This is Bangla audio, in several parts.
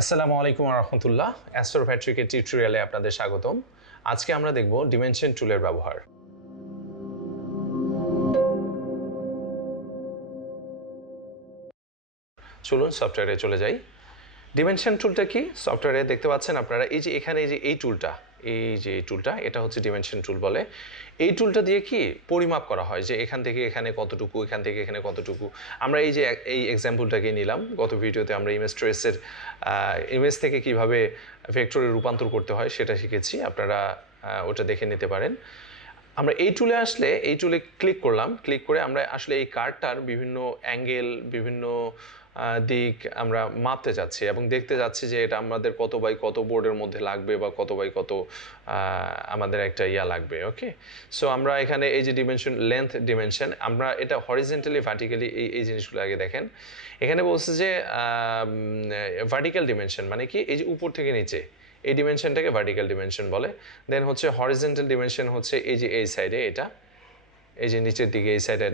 আসসালামু আলাইকুম ওয়া রাহমাতুল্লাহ। অ্যাস্ট্রোপ্যাট্রিকের টিউটোরিয়ালে আপনাদের স্বাগতম। আজকে আমরা দেখব ডিমেনশন টুলের ব্যবহার। চলুন সফটওয়্যারে চলে যাই। ডিমেনশন টুলটা কি? সফটওয়্যারে দেখতে পাচ্ছেন আপনারা এই যে এখানে এই টুলটা, এটা হচ্ছে ডিমেনশন টুল বলে। এই টুলটা দিয়ে কি পরিমাপ করা হয় যে এখান থেকে এখানে কতটুকু, এখান থেকে এখানে কতটুকু। আমরা এই এক্সাম্পলটাকে নিলাম। গত ভিডিওতে আমরা ইমেজ ট্রেসের ইমেজ থেকে কিভাবে ভেক্টরে রূপান্তর করতে হয় সেটা শিখেছি, আপনারা ওটা দেখে নিতে পারেন। আমরা এই টুলে আসলে এই টুলে ক্লিক করলাম, ক্লিক করে আমরা আসলে এই কার্ডটার বিভিন্ন অ্যাঙ্গেল, বিভিন্ন দিক আমরা মাপতে যাচ্ছি এবং দেখতে যাচ্ছি যে এটা আমাদের কত বাই কত বোর্ডের মধ্যে লাগবে বা কত বাই কত আমাদের একটা লাগবে। ওকে, সো আমরা এখানে এই যে ডিমেনশন, লেন্থ ডিমেনশন, আমরা এটা হরিজেন্টালি ভার্টিক্যালি এই জিনিসগুলো আগে দেখেন। এখানে বলছে যে ভার্টিক্যাল ডিমেনশন মানে কি, এই যে উপর থেকে নিচে এই ডিমেনশনটাকে ভার্টিক্যাল ডিমেনশন বলে। দেন হচ্ছে হরিজেন্টাল ডিমেনশন হচ্ছে এই যে এই সাইডে, এটা এই যে নিচের দিকে এই সাইডের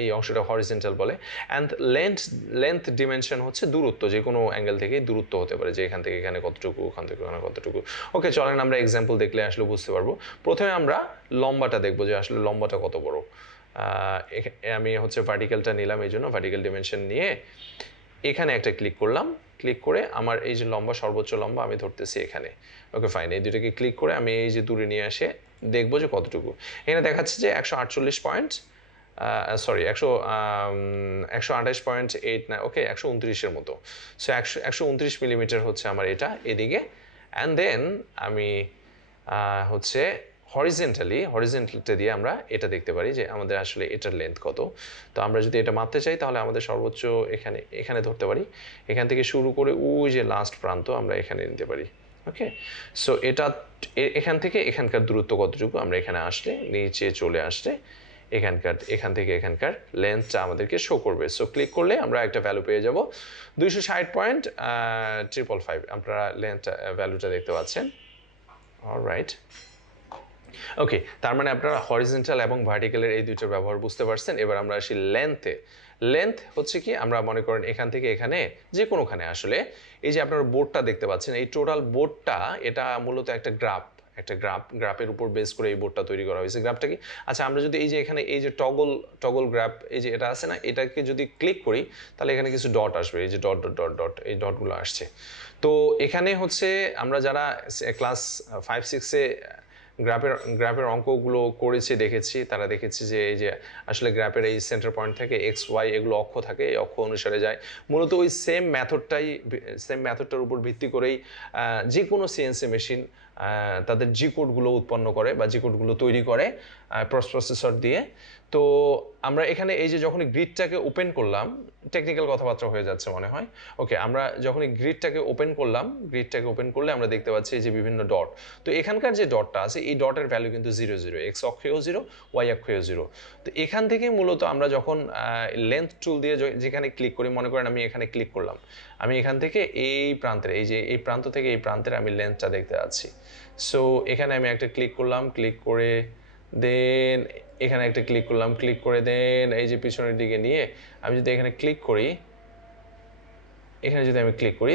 এই অংশটা হরিজেন্টাল বলে। অ্যান্ড লেন্থ ডিমেনশন হচ্ছে দূরত্ব, যে কোনো অ্যাঙ্গেল থেকে দূরত্ব হতে পারে, যে এখান থেকে এখানে কতটুকু, ওখান থেকে ওখানে কতটুকু। ওকে, চলেন আমরা এক্সাম্পল দেখলে আসলে বুঝতে পারবো। প্রথমে আমরা লম্বাটা দেখবো যে আসলে লম্বাটা কত বড়। আমি হচ্ছে ভার্টিক্যালটা নিলাম, এই জন্য ভার্টিক্যাল ডিমেনশন নিয়ে এখানে একটা ক্লিক করলাম। ক্লিক করে আমার এই যে লম্বা, সর্বোচ্চ লম্বা আমি ধরতেছি এখানে। ওকে ফাইন, এই দুটোকে ক্লিক করে আমি এই যে দূরে নিয়ে আসে দেখবো যে কতটুকু। এখানে দেখাচ্ছে যে 148 পয়েন্ট, সরি 128.89, ওকে 129-এর মতো। সো 129 মিলিমিটার হচ্ছে আমার এটা এদিকে। অ্যান্ড দেন আমি হচ্ছে হরিজেন্টালটা দিয়ে আমরা এটা দেখতে পারি যে আমাদের আসলে এটার লেন্থ কত। তো আমরা যদি এটা মাপতে চাই তাহলে আমাদের সর্বোচ্চ এখানে ধরতে পারি, এখান থেকে শুরু করে ওই যে লাস্ট প্রান্ত আমরা এখানে নিতে পারি। ওকে, সো এখান থেকে এখানকার দূরত্ব কতটুকু, আমরা এখানে আসলে নিচে চলে আসলে এখান থেকে এখানকার লেন্থটা আমাদেরকে শো করবে। সো ক্লিক করলে আমরা একটা ভ্যালু পেয়ে যাব 260.555। আপনারা লেন্থটা ভ্যালুটা দেখতে পাচ্ছেন। অলরাইট, ওকে, তার মানে আপনারা হরিজেন্টাল এবং ভার্টিক্যালের এই দুইটার ব্যবহার বুঝতে পারছেন। এবার আমরা আসি লেন্থে। লেন্থ হচ্ছে কি, আমরা মনে করেন এখান থেকে এখানে যে কোনোখানে আসলে এই যে আপনারা বোর্ডটা দেখতে পাচ্ছেন, এই টোটাল বোর্ডটা এটা মূলত একটা গ্রাফের উপর বেস করে এই বোর্ডটা তৈরি করা হয়েছে। গ্রাফটা কি, আচ্ছা আমরা যদি এই যে এখানে এই যে টগল গ্রাফ, এই যে এটা আছে না, এটাকে যদি ক্লিক করি তাহলে এখানে কিছু ডট আসবে, এই যে ডট ডট ডট ডট, এই ডটগুলো আসছে। তো এখানে হচ্ছে আমরা যারা ক্লাস 5-6-এ গ্রাফের অঙ্কগুলো করেছি, দেখেছি, তারা দেখেছি যে এই যে আসলে গ্রাফের এই সেন্টার পয়েন্ট থেকে এক্স ওয়াই এগুলো অক্ষ থাকে, এই অক্ষ অনুসারে যায়। মূলত ওই সেম মেথডটার উপর ভিত্তি করেই যে কোনো সিএনসি মেশিন তাদের জি কোডগুলো উৎপন্ন করে বা জি কোডগুলো তৈরি করে প্রসেসর দিয়ে। তো আমরা এখানে এই যে যখনই গ্রিডটাকে ওপেন করলাম, টেকনিক্যাল কথাবার্তা হয়ে যাচ্ছে মনে হয়। ওকে, আমরা যখনই গ্রিডটাকে ওপেন করলে আমরা দেখতে পাচ্ছি এই যে বিভিন্ন ডট। তো এখানকার যে ডটটা আছে এই ডটের ভ্যালু কিন্তু 0 এক্স অক্ষেও 0, ওয়াই অক্ষেও 0। তো এখান থেকে মূলত আমরা যখন লেন্থ টুল দিয়ে যেখানে ক্লিক করি, মনে করেন আমি এখানে ক্লিক করলাম, আমি এখান থেকে এই প্রান্তের এই যে এই প্রান্ত থেকে এই প্রান্তের আমি লেন্থটা দেখতে পাচ্ছি। সো এখানে আমি একটা ক্লিক করলাম, ক্লিক করে দেন এখানে একটা ক্লিক করলাম, ক্লিক করে দেন এই যে পিছনের দিকে নিয়ে আমি যদি এখানে ক্লিক করি,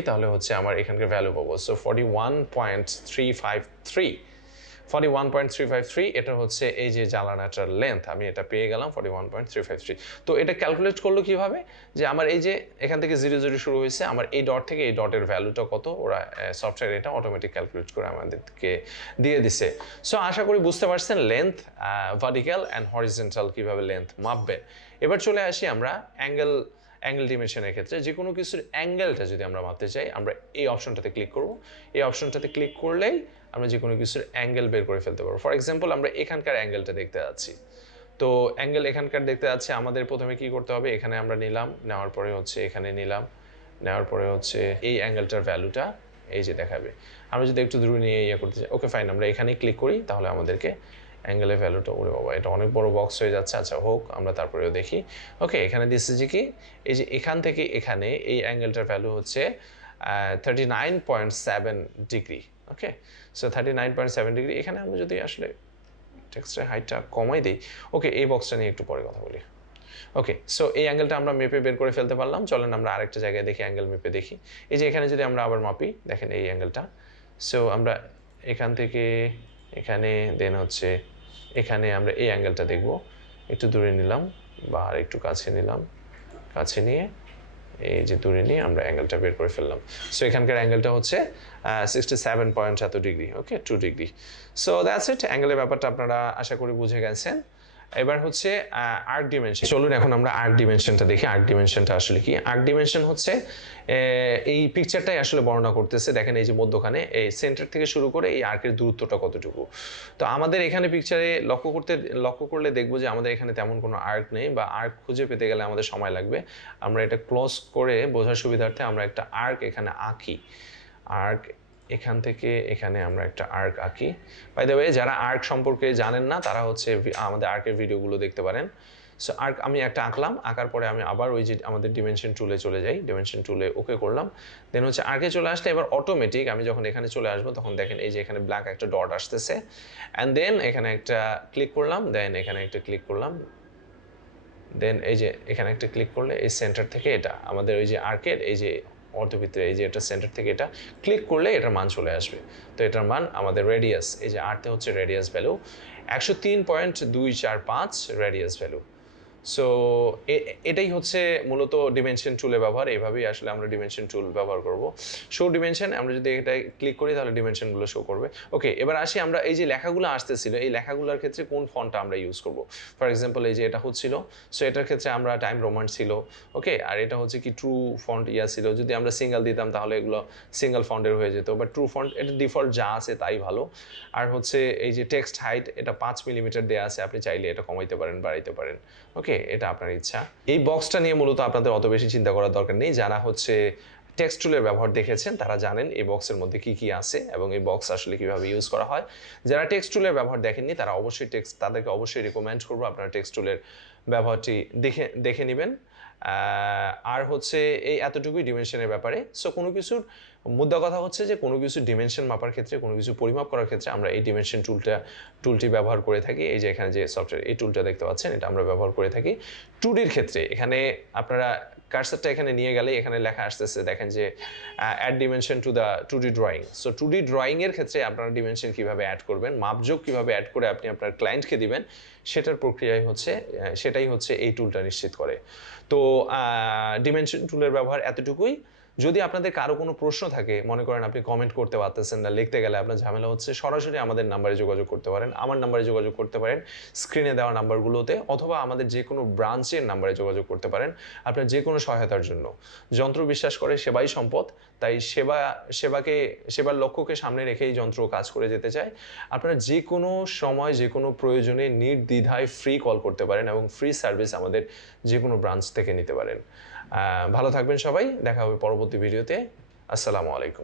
তাহলে হচ্ছে আমার এখানকার ভ্যালু পাবো। সো 41.353, এটা হচ্ছে এই যে জ্বালানাটার লেন্থ, আমি এটা পেয়ে গেলাম 41.353। তো এটা ক্যালকুলেট করলো কিভাবে, যে আমার এই যে এখান থেকে 0 শুরু হয়েছে, আমার এই ডট থেকে এই ডটের ভ্যালুটা কত, ওরা সফটওয়্যার এটা অটোমেটিক ক্যালকুলেট করে আমাদেরকে দিয়ে দিছে। সো আশা করি বুঝতে পারছেন লেন্থ, ভার্টিক্যাল অ্যান্ড হরিজেন্টাল কীভাবে লেন্থ মাপবেন। এবার চলে আসি আমরা অ্যাঙ্গেল ডিমেনশনের ক্ষেত্রে। যে কোনো কিছুর অ্যাঙ্গেলটা যদি আমরা মাপতে চাই, আমরা এই অপশনটাতে ক্লিক করব। এই অপশনটাতে ক্লিক করলেই আমরা যে কোনো কিছুর অ্যাঙ্গেল বের করে ফেলতে পারবো। ফর এক্সাম্পল আমরা এখানকার অ্যাঙ্গেলটা দেখতে যাচ্ছি, তো অ্যাঙ্গেল এখানকার দেখতে যাচ্ছে, আমাদের প্রথমে কি করতে হবে, এখানে আমরা নিলাম, নেওয়ার পরে হচ্ছে এখানে নিলাম, নেওয়ার পরে হচ্ছে এই অ্যাঙ্গেলটার ভ্যালুটা এই যে দেখাবে। আমরা যদি একটু দূরে নিয়ে করতে চাই, ওকে ফাইন, আমরা এখানেই ক্লিক করি, তাহলে আমাদেরকে অ্যাঙ্গেলের ভ্যালুটা, ওরে বাবা এটা অনেক বড় বক্স হয়ে যাচ্ছে, আচ্ছা হোক, আমরা তারপরেও দেখি। ওকে, এখানে দিচ্ছে যে কি, এই যে এখান থেকে এখানে এই অ্যাঙ্গেলটার ভ্যালু হচ্ছে 39.7 ডিগ্রি। ওকে, সো 39.7 ডিগ্রি। এখানে আমরা যদি আসলে টেক্সটের হাইটটা কমাই দিই, ওকে এই বক্সটা নিয়ে একটু পরে কথা বলি। ওকে, সো এই অ্যাঙ্গেলটা আমরা মেপে বের করে ফেলতে পারলাম। চলেন আমরা আরেকটা জায়গায় দেখি, অ্যাঙ্গেল মেপে দেখি। এই যে এখানে যদি আমরা আবার মাপি, দেখেন এই অ্যাঙ্গেলটা। সো আমরা এখান থেকে এখানে, দেন হচ্ছে এখানে আমরা এই অ্যাঙ্গেলটা দেখব। একটু দূরে নিলাম বা আর একটু কাছে নিলাম, কাছে নিয়ে এই যে দূরে নিয়ে আমরা অ্যাঙ্গেলটা বের করে ফেললাম। সো এখানকার অ্যাঙ্গেলটা হচ্ছে 67 পয়েন্ট এত degree, okay 2 degree. So that's it, অ্যাঙ্গেলের ব্যাপারটা আপনারা আশা করি বুঝে গেছেন। এবার হচ্ছে আর্ক ডিমেনশন। চলুন এখন আমরা আর্ক ডিমেনশনটা দেখি। আর্ক ডিমেনশনটা আসলে কি? আর্ক ডিমেনশন হচ্ছে এই পিকচারটাই আসলে বর্ণনা করতেছে। দেখেন এই যে মধ্যখানে এই সেন্টার থেকে শুরু করে এই আর্কের দূরত্বটা কতটুকু। তো আমাদের এখানে পিকচারে লক্ষ্য করলে দেখবো যে আমাদের এখানে তেমন কোনো আর্ক নেই, বা আর্ক খুঁজে পেতে গেলে আমাদের সময় লাগবে। আমরা এটা ক্লোজ করে বোঝার সুবিধার্থে আমরা একটা আর্ক এখানে আঁকি। আর্ক এখান থেকে এখানে আমরা একটা আর্ক আঁকি। বাই দ্য ওয়ে, যারা আর্ক সম্পর্কে জানেন না তারা হচ্ছে আমাদের আর্কের ভিডিওগুলো দেখতে পারেন। সো আর্ক আমি একটা আঁকলাম, আঁকার পরে আমি আবার ওই যে আমাদের ডিমেনশন টুলে চলে যাই, ডিমেনশন টুলে ওকে করলাম। দেন হচ্ছে আর্কে চলে আসলে এবার অটোমেটিক আমি যখন এখানে চলে আসবো তখন দেখেন এই যে এখানে ব্ল্যাক একটা ডট আসতেছে। অ্যান্ড দেন এখানে একটা ক্লিক করলাম, দেন এখানে একটা ক্লিক করলাম, দেন এই যে এখানে একটা ক্লিক করলে এই সেন্টার থেকে এটা আমাদের ওই যে আর্কের এই যে অর্ধবৃত্তের এই যে এটা সেন্টার থেকে এটা ক্লিক করলে এটার মান চলে আসবে। তো এটার মান আমাদের রেডিয়াস, এই যে আর্তে হচ্ছে radius value 103.245 radius value. So এটাই হচ্ছে মূলত ডিমেনশন টুলে ব্যবহার। এইভাবেই আসলে আমরা ডিমেনশন টুল ব্যবহার করব। শো ডিমেনশন, আমরা যদি এটা ক্লিক করি তাহলে ডিমেনশনগুলো শো করবে। ওকে, এবার আসি আমরা এই যে লেখাগুলো আসতেছিল, এই লেখাগুলোর ক্ষেত্রে কোন ফন্টটা আমরা ইউজ করব। ফর এক্সাম্পল এই যে এটা হচ্ছিল, সো এটার ক্ষেত্রে আমরা টাইম রোমান ছিল, ওকে, আর এটা হচ্ছে কি ট্রু ফন্ট ছিল। যদি আমরা সিঙ্গেল দিতাম তাহলে এগুলো সিঙ্গেল ফন্টের হয়ে যেত, বা ট্রু ফন্ট এটা ডিফল্ট যা আছে তাই ভালো। আর হচ্ছে এই যে টেক্সট হাইট এটা 5 মিলিমিটার দেওয়া আছে, আপনি চাইলে এটা কমাইতে পারেন, বাড়াইতে পারেন, ওকে, এটা আপনার ইচ্ছা। এই বক্সটা নিয়ে মূলত আপনাদের অত বেশি চিন্তা করার দরকার নেই। যারা হচ্ছে টেক্সট টুলের ব্যবহার দেখেছেন তারা জানেন এই বক্সের মধ্যে কি কি আছে এবং এই বক্স আসলে কিভাবে ইউজ করা হয়। যারা টেক্সট টুলের ব্যবহার দেখেননি তারা অবশ্যই তাদেরকে অবশ্যই রিকমেন্ড করবো আপনারা টেক্সট টুলের ব্যবহারটি দেখে নেবেন। আর হচ্ছে এই এতটুকুই ডিমেনশনের ব্যাপারে। সো কোনো কিছুর মুদ্রা কথা হচ্ছে যে কোনো কিছু ডিমেনশন মাপার ক্ষেত্রে, কোনো কিছু পরিমাপ করার ক্ষেত্রে আমরা এই ডিমেনশন টুলটি ব্যবহার করে থাকি। এই যে এখানে যে সফটওয়্যার এই টুলটা দেখতে পাচ্ছেন এটা আমরা ব্যবহার করে থাকি 2Dর ক্ষেত্রে। এখানে আপনারা কার্সারটা এখানে নিয়ে গেলে এখানে লেখা আসতেছে, দেখেন যে add dimension to the 2D drawing. So 2D ড্রয়িংয়ের ক্ষেত্রে আপনারা ডিমেনশন কীভাবে অ্যাড করবেন, মাপযোগ কীভাবে অ্যাড করে আপনি আপনার ক্লায়েন্টকে দিবেন, সেটার প্রক্রিয়ায় হচ্ছে সেটাই হচ্ছে এই টুলটা নিশ্চিত করে। তো ডিমেনশন টুলের ব্যবহার এতটুকুই। যদি আপনাদের কারো কোনো প্রশ্ন থাকে, মনে করেন আপনি কমেন্ট করতে পারতেছেন না, লিখতে গেলে আপনার ঝামেলা হচ্ছে, সরাসরি আমাদের নাম্বারে যোগাযোগ করতে পারেন, আমার নাম্বারে যোগাযোগ করতে পারেন স্ক্রিনে দেওয়া নাম্বারগুলোতে, অথবা আমাদের যে কোনো ব্রাঞ্চের নাম্বারে যোগাযোগ করতে পারেন আপনার যে কোনো সহায়তার জন্য। যন্ত্র বিশ্বাস করে সেবাই সম্পদ, তাই সেবার লক্ষ্যকে সামনে রেখেই যন্ত্র কাজ করে যেতে চায়। আপনারা যে কোনো সময় যে কোনো প্রয়োজনে নির্দ্বিধায় ফ্রি কল করতে পারেন এবং ফ্রি সার্ভিস আমাদের যে কোনো ব্রাঞ্চ থেকে নিতে পারেন। ভালো থাকবেন সবাই, দেখা হবে পরবর্তী ভিডিওতে। আসসালামু আলাইকুম।